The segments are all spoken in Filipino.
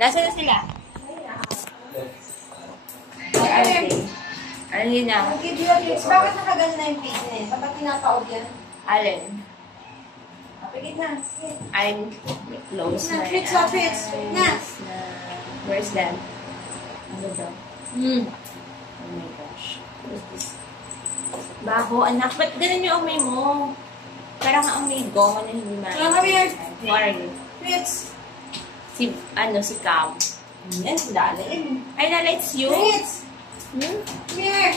Nasaan na sila? Alin na? Bakit nakagal na yung page na yun? Bakit tinapaog yan? Alin? Pagit na. I'm close na. Fix na, fix. Na. Where's that? Ano daw? Oh my gosh. What's this? Baho, anak. Ba't ganun yung amoy mo? Parang amoy goma na hindi man. Come here. Who are you? Fix. Si Cam. Yan, dali. Ay, Lala, it's you? Fix. Here.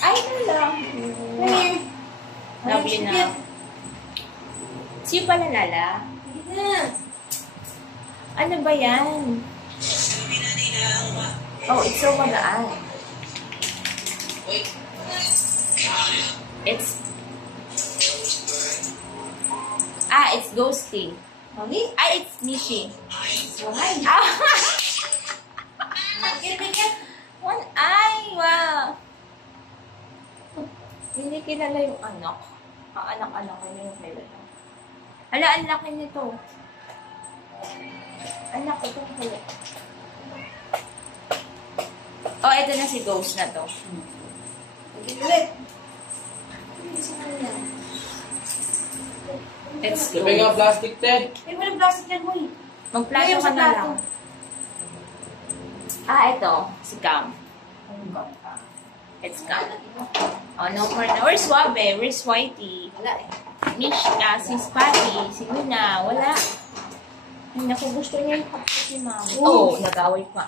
Ay, Lala. Here. Love you na. It's you pala, Lala. Ano ba yan? Oh, it's so magaan. It's Ghosty. Mami? Ay, it's Mishi. Why? One eye! Wow! Hindi kilala yung anak. Ang anak-anak niya yung kilala. Hala, ang laki nito. Anak, ito kaya. Oh, ito na si Ghost na to. Ulit. Let's Sabi nga go. plastic, te. Ay, walang plastic yan, boy. Magplato ka na lang. Ito. Si Cam. It's Cam. Oh, no more na. Where's Wabe? Where's Whitey? Wala eh. Mish, si Spotty, si Luna, wala. Ay, naku, gusto niya yung kapit si Mama. Oh, nag-away pa.